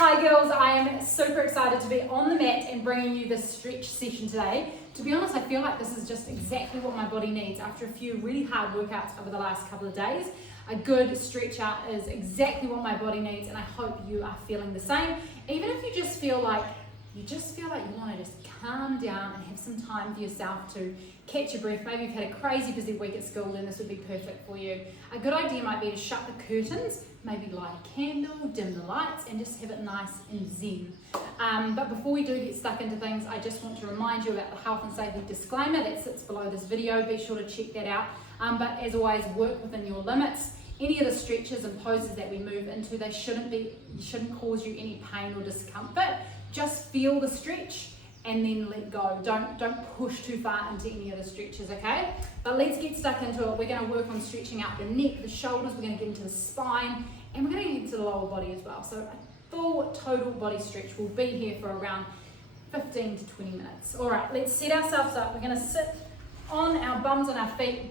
Hi girls, I am super excited to be on the mat and bringing you this stretch session today. To be honest, I feel like this is just exactly what my body needs after a few really hard workouts over the last couple of days. A good stretch out is exactly what my body needs, and I hope you are feeling the same. Even if you just feel like you want to just calm down and have some time for yourself to catch your breath. Maybe you've had a crazy busy week at school, then this would be perfect for you. A good idea might be to shut the curtains, maybe light a candle, dim the lights, and just have it nice and zen. But before we do get stuck into things, I just want to remind you about the health and safety disclaimer that sits below this video. Be sure to check that out. But as always, work within your limits. Any of the stretches and poses that we move into, they shouldn't cause you any pain or discomfort. Just feel the stretch and then let go. Don't push too far into any of the stretches, okay? But let's get stuck into it. We're going to work on stretching out the neck, the shoulders, we're going to get into the spine, and we're going to get into the lower body as well. So a full total body stretch will be here for around 15 to 20 minutes. All right, let's set ourselves up. We're going to sit on our bums on our feet,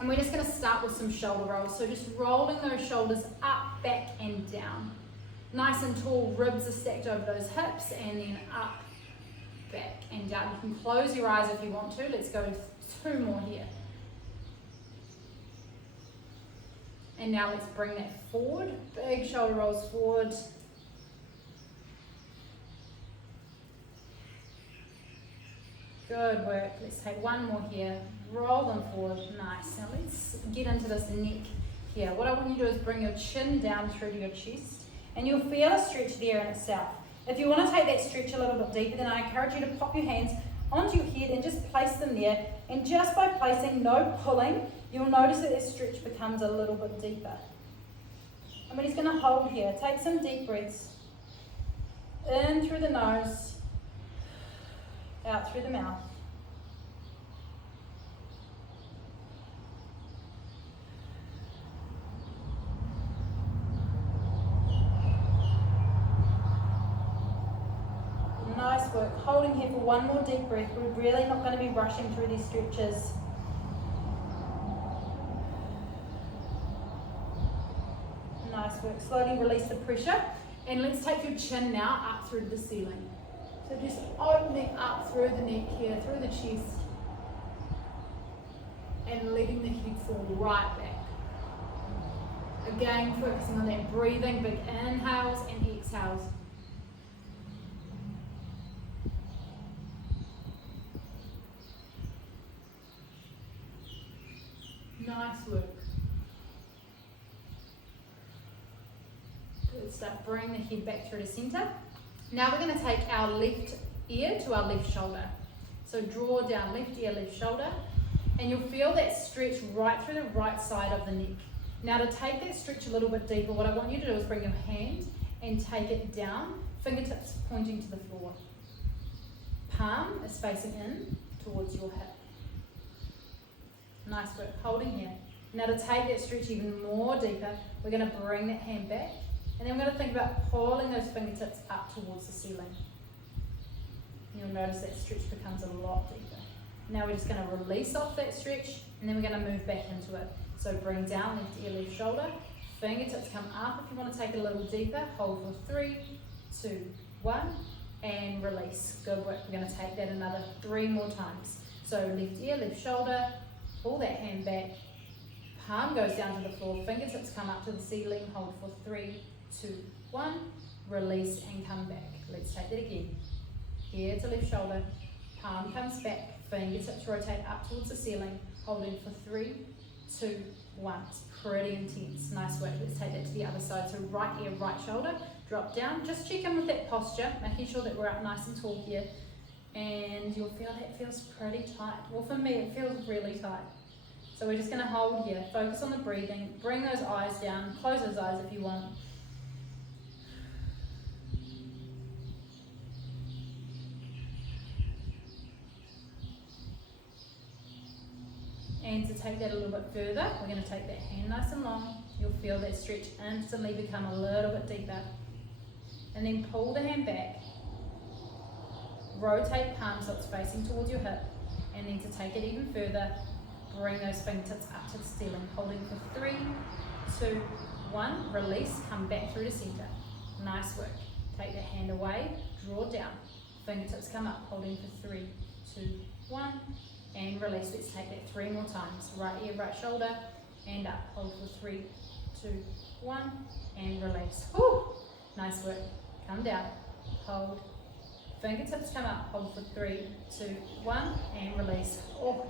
and we're just going to start with some shoulder rolls. So just rolling those shoulders up, back, and down. Nice and tall, ribs are stacked over those hips, and then up, back, and down. You can close your eyes if you want to. Let's go 2 more here. And now let's bring that forward. Big shoulder rolls forward. Good work. Let's take 1 more here. Roll them forward. Nice. Now let's get into this neck here. What I want you to do is bring your chin down through to your chest, and you'll feel a stretch there in itself. If you want to take that stretch a little bit deeper, then I encourage you to pop your hands onto your head and just place them there. And just by placing, no pulling, you'll notice that stretch becomes a little bit deeper. And we're just going to hold here. Take some deep breaths. In through the nose, out through the mouth. Nice work. Holding here for 1 more deep breath. We're really not going to be rushing through these stretches. Nice work. Slowly release the pressure. And let's take your chin now up through the ceiling. So just opening up through the neck here, through the chest. And letting the head fall right back. Again, focusing on that breathing, big inhales and exhales. Nice work. Good stuff. Bring the head back through to center. Now we're going to take our left ear to our left shoulder. So draw down left ear, left shoulder, and you'll feel that stretch right through the right side of the neck. Now to take that stretch a little bit deeper, what I want you to do is bring your hand and take it down, fingertips pointing to the floor. Palm is facing in towards your hip. Nice work, holding here. Now to take that stretch even more deeper, we're going to bring that hand back, and then we're going to think about pulling those fingertips up towards the ceiling. You'll notice that stretch becomes a lot deeper. Now we're just going to release off that stretch, and then we're going to move back into it. So bring down left ear, left shoulder, fingertips come up if you want to take it a little deeper. Hold for 3, 2, 1, and release. Good work. We're going to take that another 3 more times. So left ear, left shoulder, pull that hand back, palm goes down to the floor, fingertips come up to the ceiling, hold for 3, 2, 1, release and come back. Let's take that again. Here to left shoulder, palm comes back, fingertips rotate up towards the ceiling, holding for 3, 2, 1. It's pretty intense. Nice work. Let's take that to the other side. So right ear, right shoulder, drop down. Just check in with that posture, making sure that we're up nice and tall here. And you'll feel that feels pretty tight. Well, for me, it feels really tight. So we're just going to hold here, focus on the breathing, bring those eyes down, close those eyes if you want. And to take that a little bit further, we're going to take that hand nice and long. You'll feel that stretch instantly become a little bit deeper. And then pull the hand back. Rotate palm so it's facing towards your hip. And then to take it even further, bring those fingertips up to the ceiling, holding for 3, 2, 1, release, come back through to center. Nice work. Take that hand away, draw down. Fingertips come up, holding for 3, 2, 1, and release. Let's take that 3 more times. Right ear, right shoulder, and up. Hold for 3, 2, 1, and release. Whew. Nice work. Come down, hold. Fingertips come up, hold for 3, 2, 1, and release. Oh,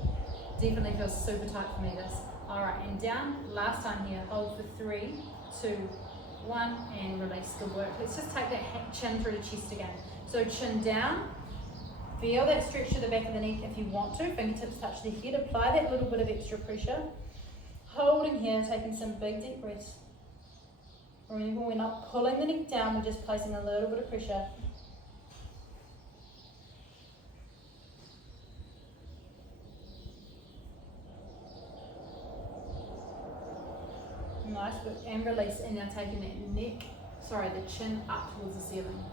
definitely feels super tight for me this. Alright, and down, last time here, hold for 3, 2, 1, and release. Good work. Let's just take that chin through the chest again. So chin down, feel that stretch to the back of the neck if you want to. Fingertips touch the head, apply that little bit of extra pressure. Holding here, taking some big deep breaths. Remember, we're not pulling the neck down, we're just placing a little bit of pressure. Nice work, and release, and now taking the chin up towards the ceiling.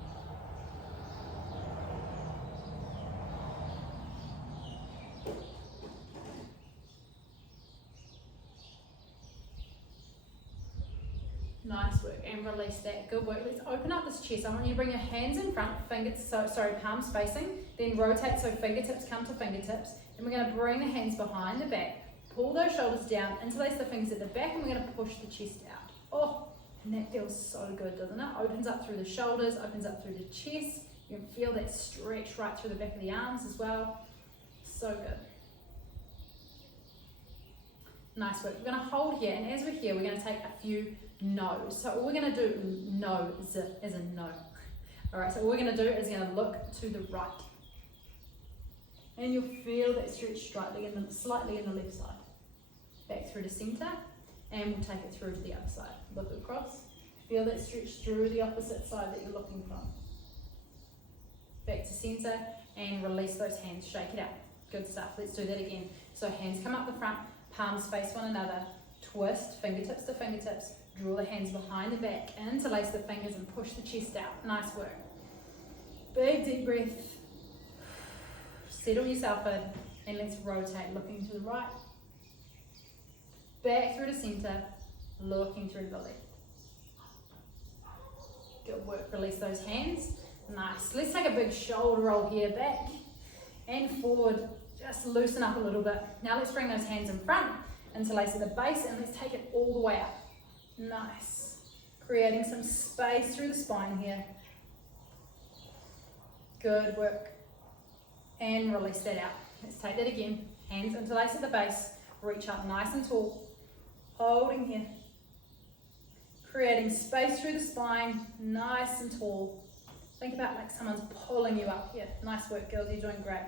Nice work, and release that. Good work. Let's open up this chest. I want you to bring your hands in front, palms facing, then rotate so fingertips come to fingertips, and we're going to bring the hands behind the back. Pull those shoulders down, interlace the fingers at the back, and we're going to push the chest out. Oh, and that feels so good, doesn't it? Opens up through the shoulders, opens up through the chest. You can feel that stretch right through the back of the arms as well. So good. Nice work. We're going to hold here, and as we're here, we're going to take a few no's. So all we're going to do, no, as in no. All right, so all we're going to do is going to look to the right. And you'll feel that stretch slightly in the left side. Back through to center, and we'll take it through to the other side. Look across, feel that stretch through the opposite side that you're looking from. Back to center, and release those hands, shake it out. Good stuff, let's do that again. So hands come up the front, palms face one another, twist, fingertips to fingertips, draw the hands behind the back, interlace the fingers and push the chest out. Nice work. Big deep breath. Settle yourself in, and let's rotate, looking to the right. Back through to center, looking through the left. Good work, release those hands. Nice. Let's take a big shoulder roll here, back and forward. Just loosen up a little bit. Now let's bring those hands in front, interlace at the base, and let's take it all the way up. Nice. Creating some space through the spine here. Good work. And release that out. Let's take that again. Hands interlace at the base. Reach up nice and tall. Holding here. Creating space through the spine. Nice and tall. Think about like someone's pulling you up here. Nice work, girls. You're doing great.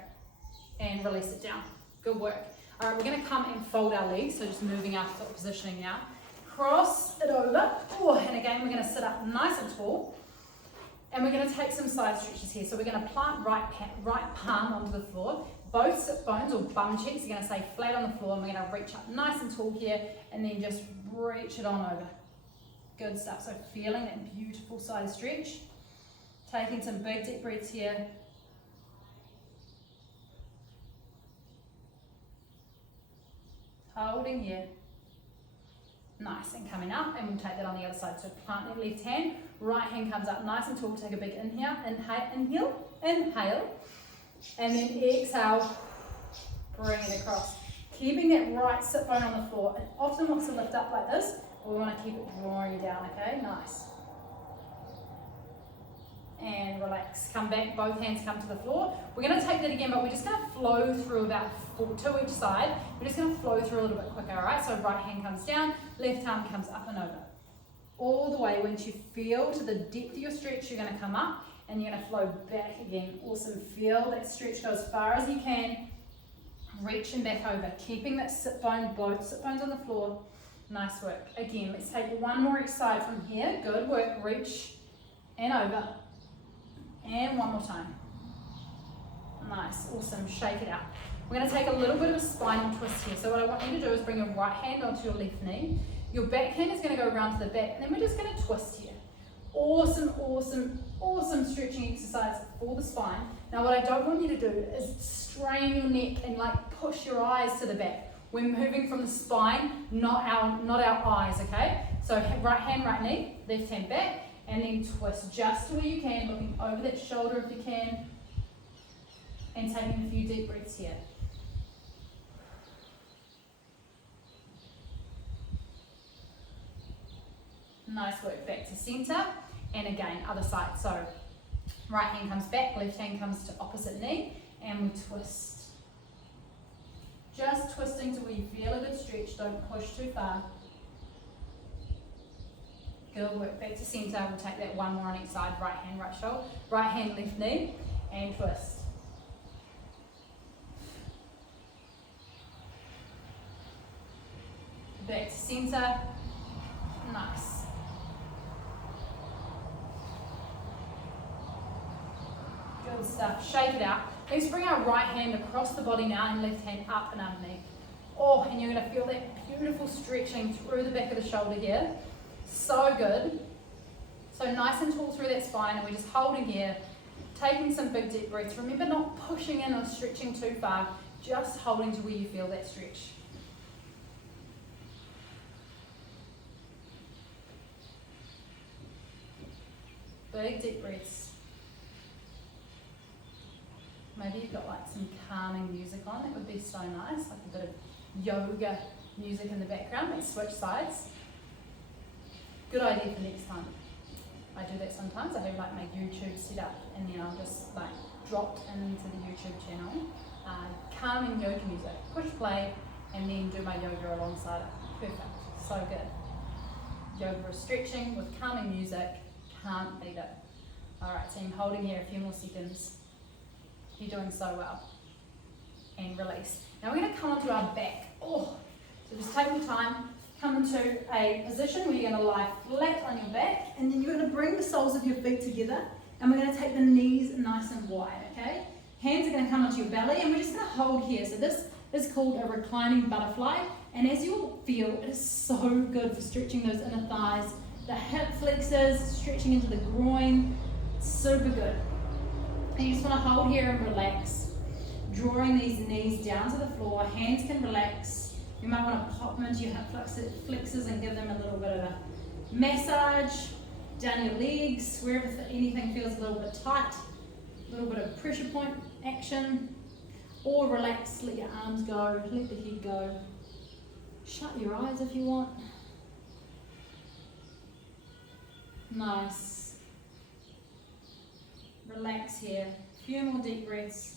And release it down. Good work. All right, we're going to come and fold our legs. So just moving our foot positioning now. Cross it over. Oh, and again, we're going to sit up nice and tall. And we're going to take some side stretches here. So we're going to plant right palm onto the floor. Both sit bones or bum cheeks are going to stay flat on the floor. And we're going to reach up nice and tall here. And then just reach it on over. Good stuff. So feeling that beautiful side stretch. Taking some big deep breaths here. Holding here. Nice, and coming up, and we'll take that on the other side. So plant that left hand, right hand comes up nice and tall. Take a big inhale, inhale, and then exhale, bring it across. Keeping that right sit bone on the floor. It often wants to lift up like this, but we want to keep it drawing down, okay? Nice. And relax. Come back, both hands come to the floor. We're going to take that again, but we're just going to flow through about 4 to each side. We're just going to flow through a little bit quicker, all right? So right hand comes down, left arm comes up and over. All the way. Once you feel to the depth of your stretch, you're going to come up and you're going to flow back again. Awesome. Feel that stretch go as far as you can. Reaching back over. Keeping that sit bone, both sit bones on the floor. Nice work. Again, let's take one more each side from here. Good work. Reach and over. And one more time. Nice, awesome, shake it out. We're going to take a little bit of a spinal twist here. So what I want you to do is bring your right hand onto your left knee. Your back hand is going to go around to the back, and then we're just going to twist here. Awesome, awesome, awesome stretching exercise for the spine. Now what I don't want you to do is strain your neck and like push your eyes to the back. We're moving from the spine, not our eyes, okay? So right hand, right knee, left hand back. and then twist just to where you can, looking over that shoulder if you can, and taking a few deep breaths here. Nice work, back to center, and again, other side. So right hand comes back, left hand comes to opposite knee, and we twist. Just twisting to where you feel a good stretch, don't push too far. Good work, back to center. We'll take that one more on each side, right hand, right shoulder, right hand, left knee, and twist. Back to center, nice. Good stuff, shake it out. Let's bring our right hand across the body now and left hand up and underneath. Oh, and you're gonna feel that beautiful stretching through the back of the shoulder here. So good. So nice and tall through that spine, and we're just holding here, taking some big deep breaths. Remember, not pushing in or stretching too far, just holding to where you feel that stretch. Big deep breaths. Maybe you've got like some calming music on, that would be so nice, like a bit of yoga music in the background. Let's switch sides. Good idea for next time. I do that sometimes. I have like my YouTube set up, and then I'll just like drop into the YouTube channel, calming yoga music, push play, and then do my yoga alongside it. Perfect, so good. Yoga is stretching with calming music, can't beat it. Alright, team, holding here a few more seconds. You're doing so well. And release. Now we're going to come onto our back. Oh, so just take your time. Come into a position where you're going to lie flat on your back, and then you're going to bring the soles of your feet together, and we're going to take the knees nice and wide, okay? Hands are going to come onto your belly, and we're just going to hold here. So this is called a reclining butterfly, and as you'll feel, it is so good for stretching those inner thighs, the hip flexors, stretching into the groin, super good. And you just want to hold here and relax, drawing these knees down to the floor. Hands can relax. You might want to pop them into your hip flexors and give them a little bit of a massage down your legs, wherever anything feels a little bit tight, a little bit of pressure point action, or relax, let your arms go, let the head go. Shut your eyes if you want. Nice. Relax here. A few more deep breaths.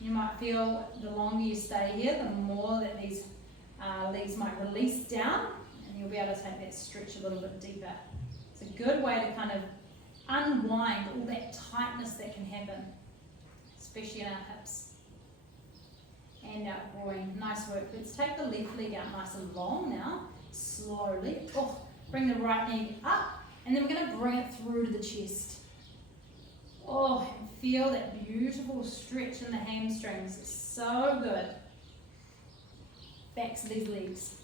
You might feel the longer you stay here, the more that these legs might release down, and you'll be able to take that stretch a little bit deeper. It's a good way to kind of unwind all that tightness that can happen, especially in our hips and our groin. Nice work. Let's take the left leg out nice and long now, slowly. Oh, bring the right knee up, and then we're going to bring it through to the chest. Oh, and feel that beautiful stretch in the hamstrings. It's so good. Back to these legs.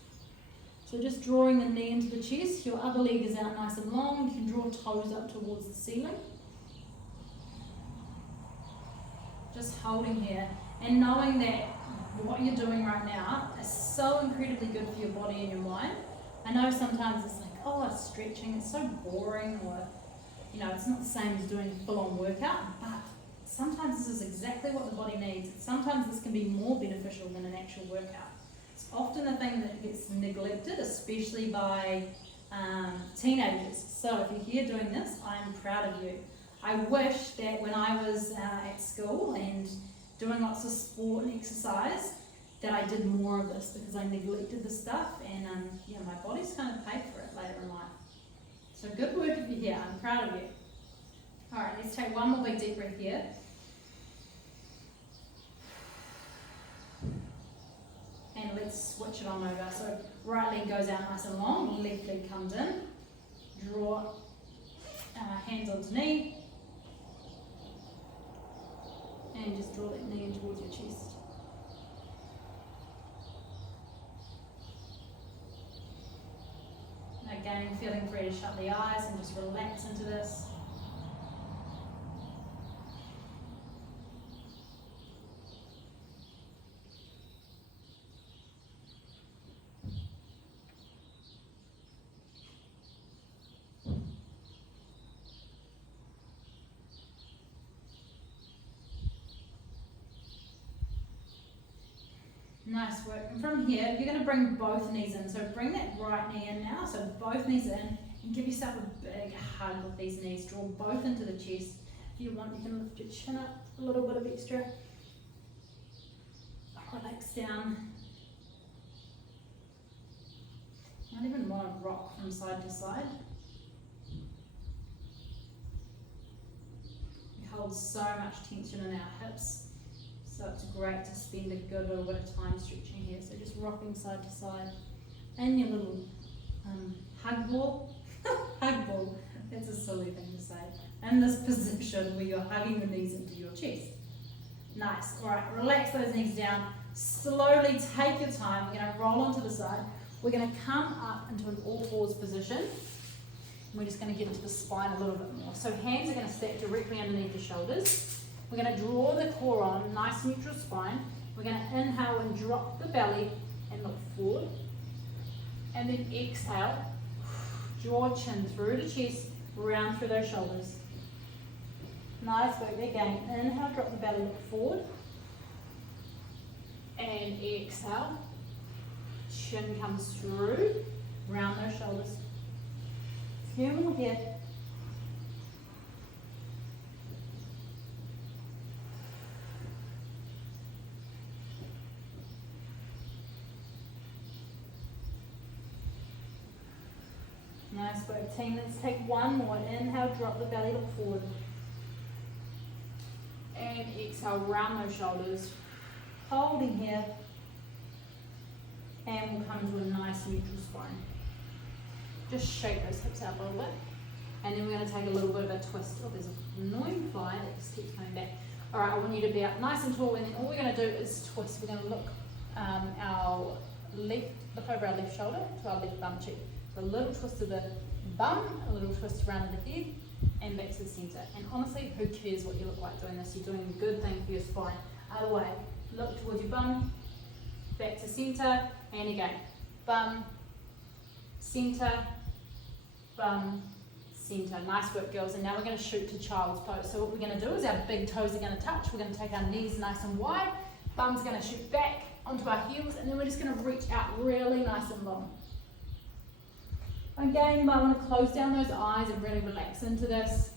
So just drawing the knee into the chest. Your other leg is out nice and long. You can draw toes up towards the ceiling. Just holding here and knowing that what you're doing right now is so incredibly good for your body and your mind. I know sometimes it's like, oh, it's stretching, it's so boring, or you know, it's not the same as doing a full-on workout, but sometimes this is exactly what the body needs. Sometimes this can be more beneficial than an actual workout. It's often the thing that gets neglected, especially by teenagers. So if you're here doing this, I'm proud of you. I wish that when I was at school and doing lots of sport and exercise, that I did more of this, because I neglected the stuff, and my body's kind of paid for it later in life. So good work if you're here. I'm proud of you. All right, let's take one more big deep breath here. And let's switch it on over. So right leg goes out nice and long, left leg comes in. Draw hands onto knee. And just draw that knee in towards your chest. Again, feeling free to shut the eyes and just relax into this. Nice work. And from here, you're going to bring both knees in. So bring that right knee in now. So both knees in, and give yourself a big hug with these knees. Draw both into the chest. If you want, you can lift your chin up a little bit of extra. Relax down. You don't even want to rock from side to side. We hold so much tension in our hips. So it's great to spend a good little bit of time stretching here. So just rocking side to side. And your little hug ball. Hug ball. That's a silly thing to say. In this position where you're hugging the knees into your chest. Nice. Alright, relax those knees down. Slowly take your time. We're going to roll onto the side. We're going to come up into an all fours position. We're just going to get into the spine a little bit more. So hands are going to stack directly underneath the shoulders. We're going to draw the core on, nice neutral spine. We're going to inhale and drop the belly and look forward. And then exhale, draw chin through the chest, round through those shoulders. Nice work again. Inhale, drop the belly, look forward. And exhale, chin comes through, round those shoulders. A few more here. Nice work, team. Let's take one more. Inhale, drop the belly, look forward. And exhale, round those shoulders. Holding here. And we'll come to a nice neutral spine. Just shake those hips out a little bit. And then we're going to take a little bit of a twist. Oh, there's an annoying fly that just keeps coming back. Alright, I want you to be up nice and tall, and then all we're going to do is twist. We're going to look look over our left shoulder to our left bum cheek. So a little twist to the bum, a little twist around the head, and back to the centre. And honestly, who cares what you look like doing this? You're doing a good thing for your spine. Other way, look towards your bum, back to centre, and again, bum, centre, bum, centre. Nice work, girls. And now we're going to shoot to child's pose. So what we're going to do is our big toes are going to touch. We're going to take our knees nice and wide, bum's going to shoot back onto our heels, and then we're just going to reach out really nice and long. Again, you might want to close down those eyes and really relax into this.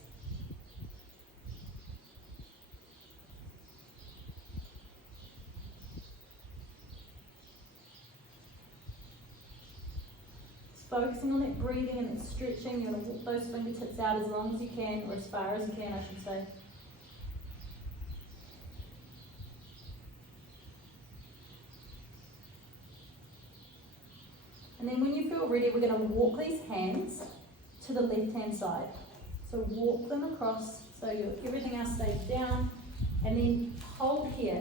Just focusing on that breathing and that stretching. You're going to walk those fingertips out as long as you can, or as far as you can, I should say. And then when you feel ready, we're going to walk these hands to the left-hand side. So walk them across so everything else stays down, and then hold here.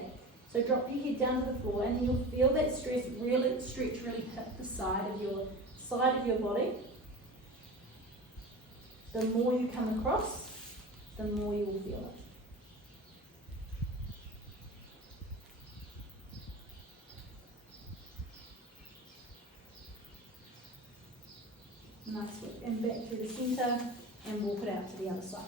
So drop your head down to the floor, and then you'll feel that stretch really hit the side of your body. The more you come across, the more you will feel it. Nice work. And back through the centre and walk it out to the other side.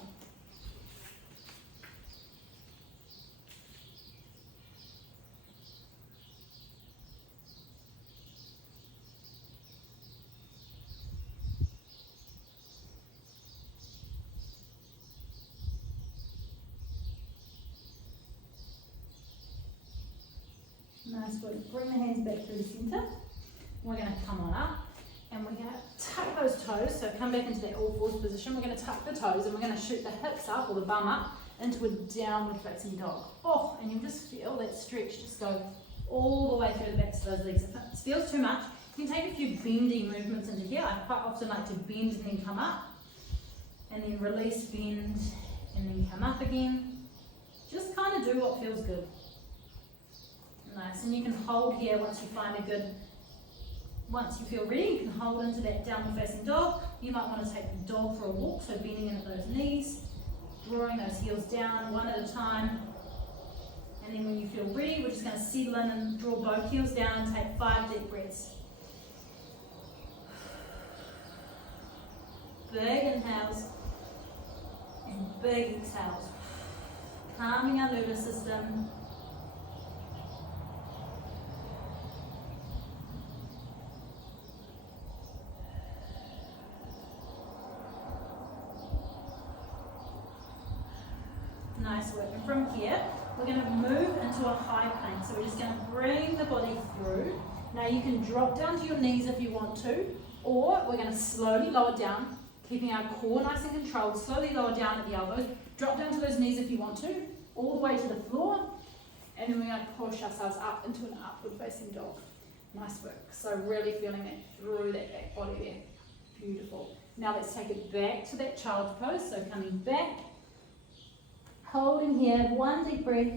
Nice work. Bring the hands back through the centre. We're going to come on up. And we're going to tuck those toes, so come back into that all fours position. We're going to tuck the toes, and we're going to shoot the hips up, or the bum up, into a downward facing dog. Oh, and you'll just feel that stretch just go all the way through the backs of those legs. If it feels too much, you can take a few bendy movements into here. I quite often like to bend and then come up, and then release, bend, and then come up again. Just kind of do what feels good. Nice, and you can hold here once you find a good. Once you feel ready, you can hold into that downward facing dog. You might want to take the dog for a walk, so bending in at those knees, drawing those heels down one at a time. And then when you feel ready, we're just going to settle in and draw both heels down and take 5 deep breaths. Big inhales and big exhales. Calming our nervous system. work. And from here, we're going to move into a high plank. So we're just going to bring the body through. Now you can drop down to your knees if you want to, or we're going to slowly lower down, keeping our core nice and controlled. Slowly lower down at the elbows. Drop down to those knees if you want to, all the way to the floor. And then we're going to push ourselves up into an upward facing dog. Nice work. So really feeling it through that back body there. Beautiful. Now let's take it back to that child's pose. So coming back, holding here, one deep breath.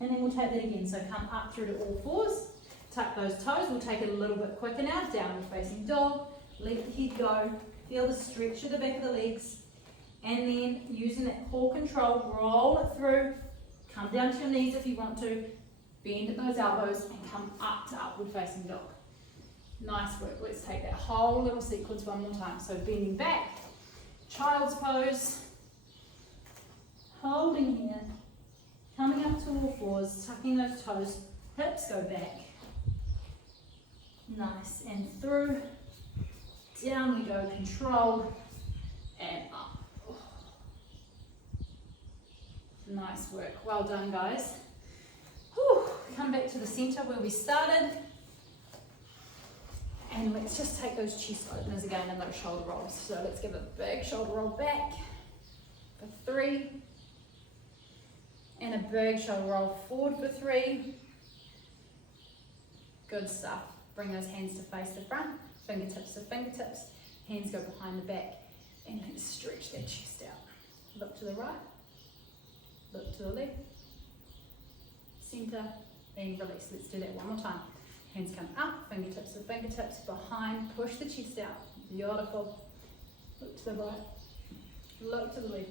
And then we'll take that again. So come up through to all fours. Tuck those toes. We'll take it a little bit quicker now. Downward facing dog. Let the head go. Feel the stretch of the back of the legs. And then using that core control, roll it through. Come down to your knees if you want to. Bend at those elbows and come up to upward facing dog. Nice work. Let's take that whole little sequence one more time. So bending back, child's pose, holding here, coming up to all fours, tucking those toes, hips go back. Nice, and through, down we go, controlled, and up. Nice work. Well done, guys. Whew. Come back to the center where we started. And let's just take those chest openers again and those shoulder rolls. So let's give a big shoulder roll back for 3. And a big shoulder roll forward for 3. Good stuff. Bring those hands to face the front, fingertips to fingertips. Hands go behind the back. And then stretch that chest out. Look to the right. Look to the left. Center. And release. Let's do that one more time. Hands come up, fingertips to fingertips, behind, push the chest out. Beautiful. Look to the right, look to the left,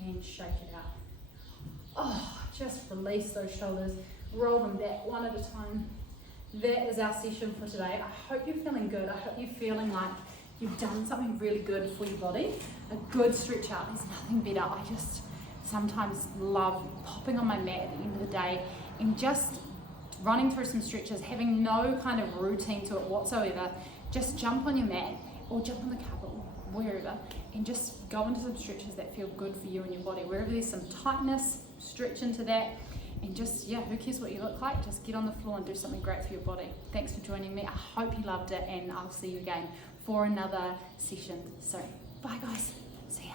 and shake it out. Oh, just release those shoulders, roll them back one at a time. That is our session for today. I hope you're feeling good. I hope you're feeling like you've done something really good for your body. A good stretch out. There's nothing better. I just sometimes love popping on my mat at the end of the day and just running through some stretches, having no kind of routine to it whatsoever. Just jump on your mat or jump on the carpet, wherever, and just go into some stretches that feel good for you and your body. Wherever there's some tightness, stretch into that, and just, yeah, who cares what you look like? Just get on the floor and do something great for your body. Thanks for joining me. I hope you loved it, and I'll see you again for another session. So, bye guys. See ya.